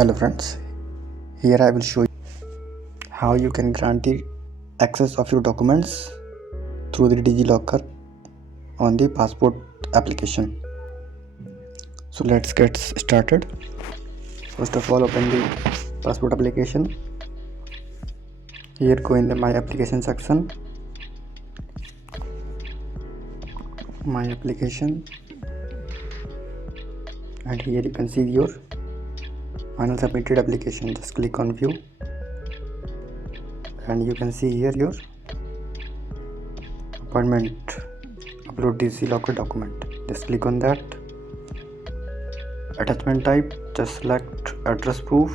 Hello friends, here I will show you how you can grant the access of your documents through the DigiLocker on the passport application. So let's get started. First of all, open the passport application. Here go in the my application section. My application, and here you can see your final submitted application. Just click on view and you can see here your appointment upload DigiLocker document. Just click on that. Attachment type, just select address proof.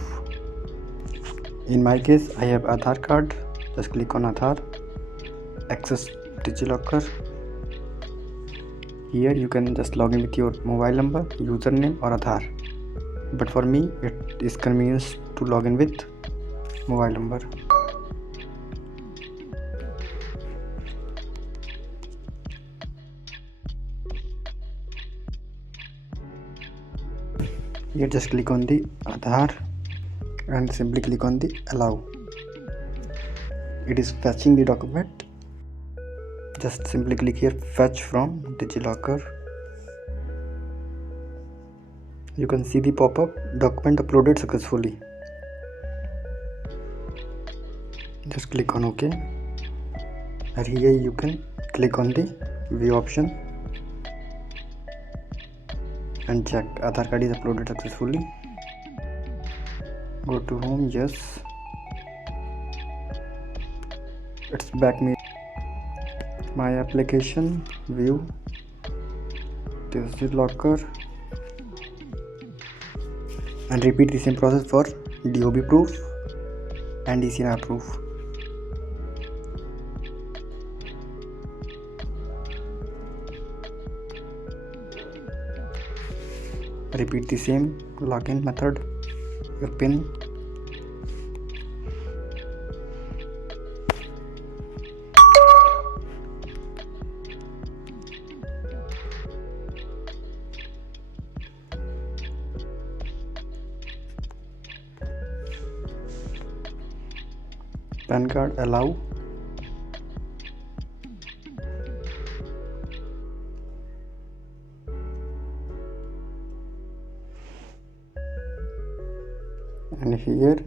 In my case I have Aadhaar card. Just click on Aadhaar. Access DigiLocker. Here you can just log in with your mobile number, username or Aadhaar, but for me it is convenient to log in with mobile number. Here just click on the Aadhaar and simply click on the allow. It is fetching the document. Just simply click here, fetch from DigiLocker. You can see the pop-up, document uploaded successfully. Just click on OK, and here you can click on the view option and check Aadhaar card is uploaded successfully. Go to home, yes, it's back me. My application, view, DigiLocker, and repeat the same process for DOB proof and ECNR proof. Repeat the same login method, your PIN. PAN card, allow. And here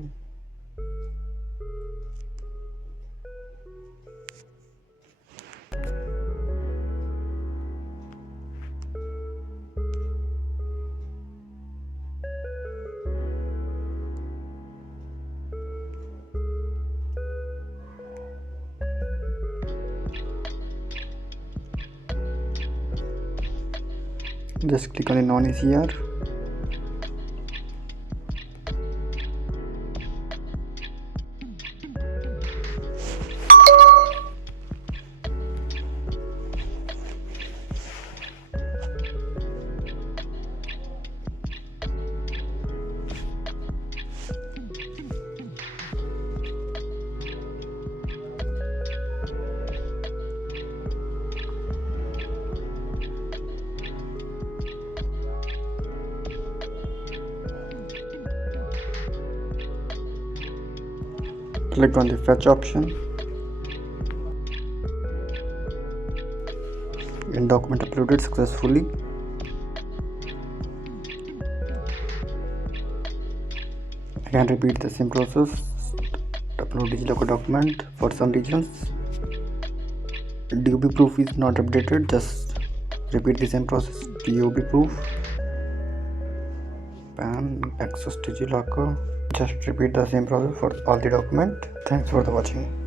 just click on the non-ECR. Click on the fetch option and document uploaded successfully. Again repeat the same process. Upload DigiLocker document. For some regions DOB proof is not updated. Just repeat the same process. DOB proof, PAN, access DigiLocker. Just repeat the same process for all the document. Thanks for the watching.